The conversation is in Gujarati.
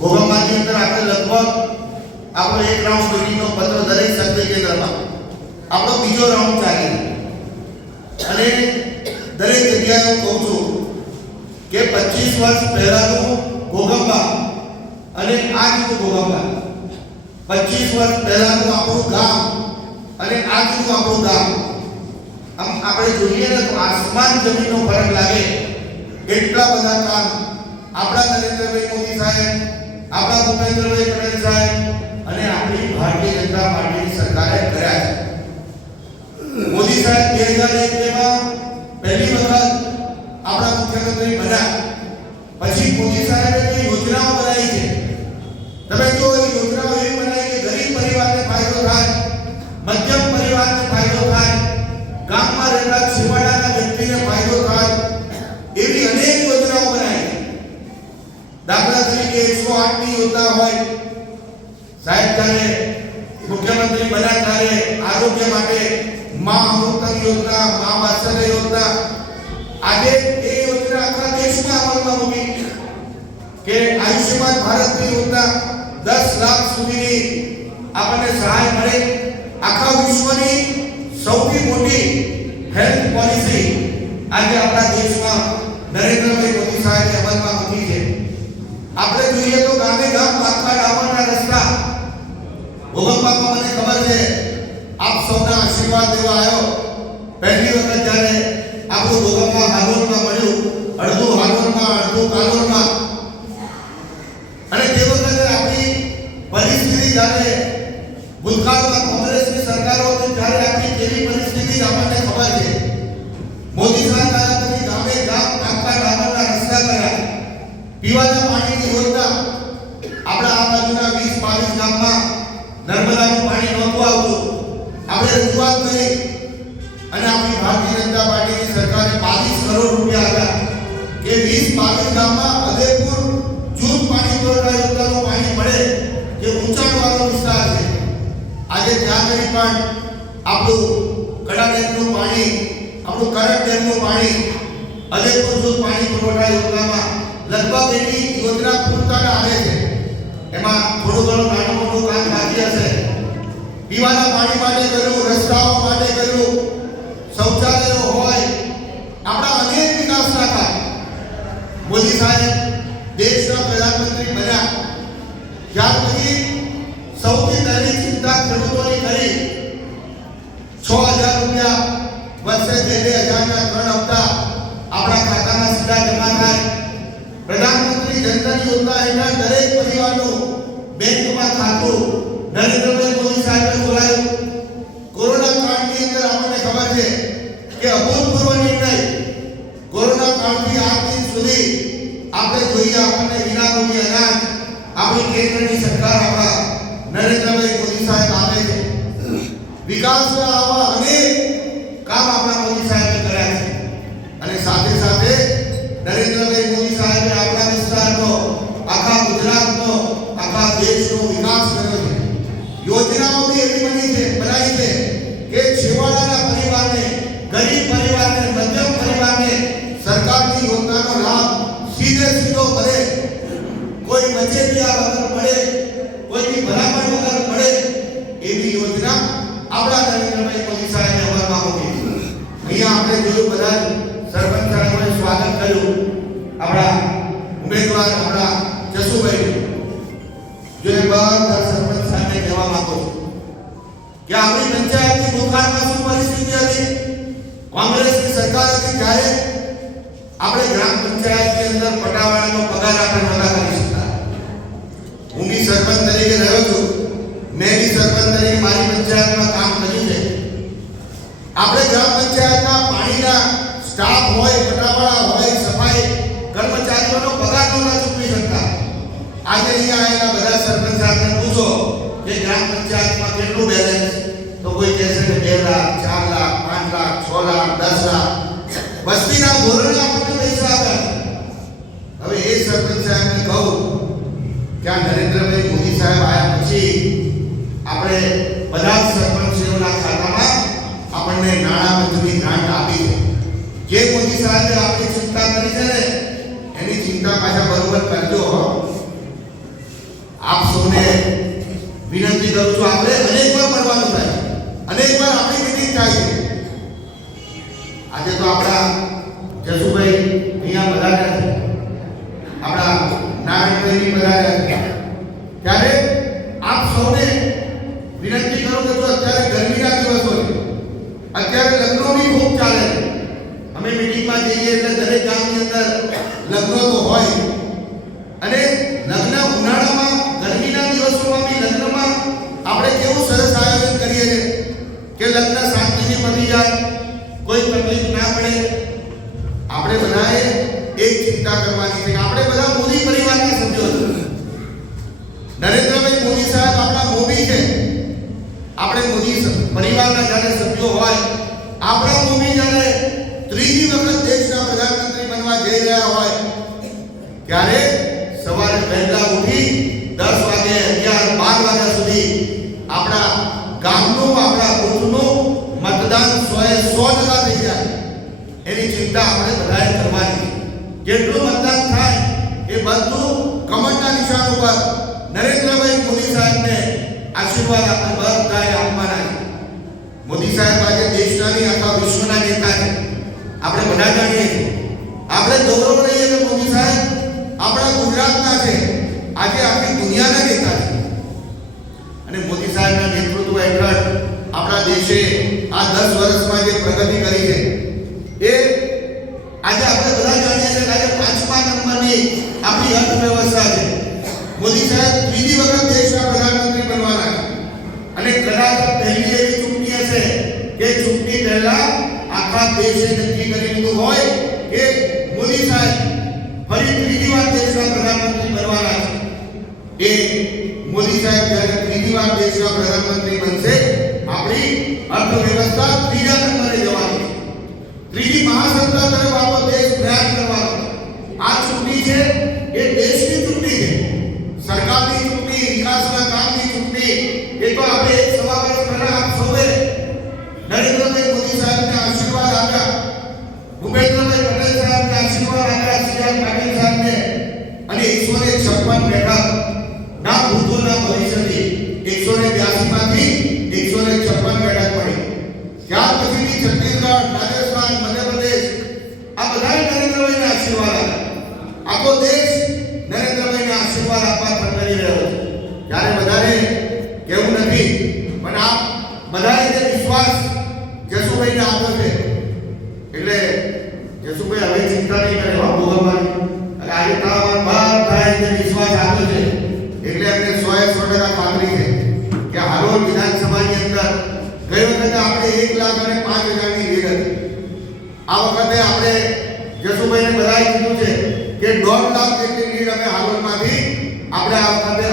ગોગામાની અંદર આપણે લગભગ આપણો એક રાઉન્ડ સુધીનો પત્ર દરેક સભ્ય કેન્દ્રમાં આપણો બીજો રાઉન્ડ ચાલે અને દરેક જગ્યાએ હું કહું છું કે 25 વર્ષ પહેલાનું ગોગંબા અને આજનું ગોગંબા, 25 વર્ષ પહેલાનું આપણું ગામ અને આજનું આપણું ગામ, આમ આપણે જોઈએ ને તો આસમાન જમીનનો ફરક લાગે. એટલા બધા કામ આપણા નરેન્દ્રભાઈ મોદી સાહેબ, આપણા ભૂપેન્દ્રભાઈ પટેલ સાહેબ અને આપણી ભારતીય જનતા પાર્ટીની સરકારે કર્યા છે. મોદી સાહેબ 2001 માં પહેલી વખત આપણા મુખ્યમંત્રી બન્યા. પછી મોદી સાહેબે જે યોજનાઓ બનાવી છે, તમે જો એ યોજનાઓ એવી બનાવી કે ગરીબ પરિવારને ફાયદો થાય, મધ્યમ પરિવારને ફાયદો થાય, ગામમાં રહેતા છેવાડાના વ્યક્તિને ફાયદો થાય, એવી અનેક યોજનાઓ બનાવી. દાખલા તરીકે 108 ની યોજના હોય, સાહેબ જ્યારે મુખ્યમંત્રી બન્યા ત્યારે આરોગ્ય માટે મા અમૃતમ યોજના, મા વાત્સલ્ય યોજના, આજે એ યોજના આખા દેશમાં અમલમાં મૂકી કે આયુષ્યમાન ભારતની યોજના 10 લાખ સુધીની આપણને સહાય મળે. આખા વિશ્વની સૌથી મોટી હેલ્થ પોલિસી આજે આપણા દેશમાં નરેન્દ્રભાઈ મોદી સાહેબે અમલમાં મૂકી છે. આપણે જોઈએ તો ગામે ગામ પાકા ડામરના રસ્તા. ગોગંબામાં મને ખબર છે આપ સૌના આશીર્વાદ દેવા આવ્યો. પહેલી વખત જ્યારે આપણું ગોગંબા હાલોલમાં મળ્યું, અડધું હાલોલમાં અડધું કાલોલમાં, અને તે વખતે આપણી પરિસ્થિતિ જ્યારે ભૂતકાળમાં કોંગ્રેસની સરકારો હતી ત્યારે આપણી કેવી પરિસ્થિતિ આપણને ખબર છે. મોદી સાહેબ આવ્યા પછી ગામે ગામ પાકા ડામરના રસ્તા કર્યા. પીવાના પાણીની યોજના આપણા આ બાજુના 20-22 ગામમાં નર્મદાનું પાણી નહોતું આવતું. આપણે રજૂઆત કરી અને આપણી ભારતીય જનતા પાર્ટીની સરકારે 22 કરોડ રૂપિયા આપ્યા કે 20-22 ગામમાં અદેપુર જૂથ પાણી પુરવઠા યોજનાનું પાણી મળે, જે ઊંચાણવાળો વિસ્તાર છે. આજે ત્યાં કરી પણ આપણું કડા ડેમનું પાણી, આપણું કરટ ડેમનું પાણી અદેપુર જૂથ પાણી પુરવઠા યોજનામાં લગભગ એની યોજના પૂર્ણતા આવે છે. એમાં થોડું ઘણું નાનું મોટું કામ બાકી હશે. પીવાના પાણી માટે કર્યું, રસ્તાઓ માટે કર્યું, શૌચાલયો હોય, આપણા અનેક વિકાસના કામ. મોદી સાહેબ દેશના પ્રધાનમંત્રી બન્યા ત્યાર પછી સૌથી પહેલી ચિંતા ખેડૂતોની કરી. 6000 રૂપિયા વર્ષે 2000ના 3 હપ્તા આપણા ખાતામાં સીધા જમા થાય. પ્રધાનમંત્રી જનધન યોજના હેઠળ દરેક પરિવારનું બેંકમાં ખાતું નરેન્દ્રભાઈ મોદી સાહેબે ખોલાવ્યું. કોરોના કાળની અંદર આપણને ખબર છે કે અભૂતપૂર્વ નિર્ણય. કોરોના કાળથી આજ દિન સુધી આપણે જોઈએ આપણને વિનામૂલ્ય અનાજ આપણી કેન્દ્રની સરકાર આપણા નરેન્દ્રભાઈ મોદી સાહેબ આપે છે. વિકાસના આવા અનેક કામ આપણા મોદી સાહેબે કર્યા છે. અને સાથે સાથે નરેન્દ્રભાઈ મોદી સાહેબે આપણા વિસ્તારનો, આખા ગુજરાતનો, આખા દેશનો વિકાસ કર્યો છે. યોજનાઓ બી એવી બનાવી છે કે છેવાડાના પરિવારને, ગરીબ પરિવારને, મધ્યમ પરિવારને સરકારની યોજનાનો લાભ સીધો મળે. કોઈ વચેટિયા વગર મળે, કોઈની ભલામણ વગર મળે, એવી યોજના આપણા નરેન્દ્રભાઈ મોદી સાહેબે અમલમાં મૂકી છે. અહીંયા આપણે જોયું, બધા સરપંચ સાહેબોએ સ્વાગત કર્યું. આપણા ઉમેદવાર આપણા જસુભાઈ, જો એ બધા સરપંચ સાહેબને કહેવા માંગુ છું કે આપણી પંચાયતની ભૂતકાળમાં શું પરિસ્થિતિ હતી. કોંગ્રેસની સરકાર હતી ત્યારે આપણે ગ્રામ પંચાયતની અંદર પટાવાળાનો પગાર આપણે નહોતા કરી શકતા. હું બી સરપંચ તરીકે રહ્યો છું, મેં બી સરપંચ તરીકે મારી પંચાયતમાં કામ કર્યું છે. આપણે ગ્રામ પંચાયતના પાણીના સ્ટાફ હોય, પટાવાળા હોય, સફાઈ કર્મચારીઓનો પગાર નહોતા ચૂકવી શકતા. આજે અહીંયા આવેલા બધા સરપંચ સાહેબને પૂછો કે ગ્રામ પંચાયતમાં કેટલું બેલેન્સ, તો કોઈ કહેશે કે 2 લાખ, 4 લાખ, 5 લાખ, 6 લાખ, 10 લાખ. વસ્તીના ધોરણે આપણને પૈસા આપ્યા. હવે એ સરપંચ સાહેબને કહું કે આ નરેન્દ્રભાઈ મોદી સાહેબ આવ્યા પછી આપણે બધા જ સરપંચોના ખાતામાં આપણને નાણાં મંજૂરી ગ્રાન્ટ આપી છે. જે મોદી સાહેબે આપણી ચિંતા કરી છે ને એની ચિંતા પાછા બરોબર કરજો. નારાયણભાઈની પધાર્યા છે. ત્યારે આપ સૌને વિનંતી કરું કે જો અત્યારે ગરમીના દિવસો છે, અત્યારે લગ્નોની ખૂબ ચાલે છે. અમે મીટિંગમાં જઈએ એટલે દરેક ગામની અંદર લગ્નો તો હોય, અને લગ્ન ઉનાળામાં ગરમીના દિવસોમાં બી લગ્નમાં આપણે કેવું સરસ આયોજન કરીએ છીએ કે લગ્ન શાંતિથી પતી જાય, કોઈ તકલીફ ના પડે. આપણે બધાએ એક ચિંતા કરવાની છે કે આપણે બધા મોદી પરિવારના સભ્યો છીએ. નરેન્દ્રભાઈ મોદી સાહેબ આપણા મોદી છે. આપણે મોદી પરિવારના જ્યારે સભ્યો હોય, આપણા મોદી જ્યારે ત્રીજી વખત દેશના પ્રધાનમંત્રી બનવા જઈ રહ્યા હોય, ત્યારે સવારે વહેલા ઉઠી 10 વાગે 11 12 વાગ્યા સુધી આપણા ગામનું આપણા બૂથનું મતદાન 100% થઈ જાય એની ચિંતા આપણે બધાએ કરવાની. જેટલું મતદાન થાય એ બધું કમળના નિશાન ઉપર નરેન્દ્રભાઈ મોદી સાહેબને આશીર્વાદ આપણે બધાએ આપવાના છે. મોદી સાહેબ આજે દેશના નહીં આખા વિશ્વના નેતા છે. આપણે બધા જાણીએ છીએ. આપણે ગૌરવ લઈએ કે મોદી સાહેબ આપણા ગુજરાતના છે, આજે આખી દુનિયાના નેતા છે. અને મોદી સાહેબના નેતૃત્વ હેઠળ આપણા દેશે આ 10 વર્ષમાં જે પ્રગતિ કરી છે એ આજે આપણે બધા જાણીએ છીએ કે આજે 5મા નંબરની આપણી અર્થવ્યવસ્થા છે. મોદી સાહેબ ત્રીજી વખત દેશના પ્રધાનમંત્રી બનવાના છે. અને કદાચ પહેલી એવી ચૂંટણી હશે કે ચૂંટણી પહેલા આખા દેશે નક્કી કરી લીધું હોય કે મોદી સાહેબ ફરી ત્રીજી વાર દેશના પ્રધાનમંત્રી બનવાના છે. એ મોદી સાહેબ જ્યારે ત્રીજી વાર દેશના પ્રધાનમંત્રી બનશે, આપણી અર્થવ્યવસ્થા ત્રીજા નંબરે જવાની છે. ત્રીજી મહાસત્તા તરફ આપણો દેશ પ્રયાસ કરવાનો. આ ચૂંટણી છે એ દેશની ચૂંટણી છે, સરકારની ચૂંટણી, વિકાસના કામની ચૂંટણી. એ તો આપણે એક સવા વર્ષ પહેલા આપ સૌએ નરેન્દ્રભાઈ મોદી સાહેબને આશીર્વાદ આપ્યા, ભૂપેન્દ્રભાઈ પટેલ સાહેબને આશીર્વાદ આપ્યા, સીઆર પાટીલ સાહેબને, અને 156 બેઠક ના ભૂતોના ભવિષ્યથી 182 માંથી 156 બેઠક મળી. ત્યાર પછીની છત્તીસગઢ, રાજસ્થાન, મધ્યપ્રદેશ આ બધા નરેન્દ્રભાઈને આશીર્વાદ આપ્યા. આખો દેશ નરેન્દ્રભાઈને આશીર્વાદ આપવા થનગની રહ્યો છે. ત્યારે બધાને કેવું નથી, પણ આ બધાએ જે વિશ્વાસ જસુભાઈને આપ્યો છે, એટલે જસુભાઈ હવે ચિંતા નહીં કરે ભોગવવાની. અને આજે તારા બધાએ જે વિશ્વાસ આપ્યો છે એટલે એમને 100% ખાતરી છે કે હાલોલ વિધાનસભાની અંદર ગઈ વખતે આપણે 1,05,000 ની લીડ હતી. આ વખતે આપણે જસુભાઈને બધાએ કીધું છે કે 1.5 લાખ જેટલી લીડ અમે હાલોલમાંથી આપણે આ વખતે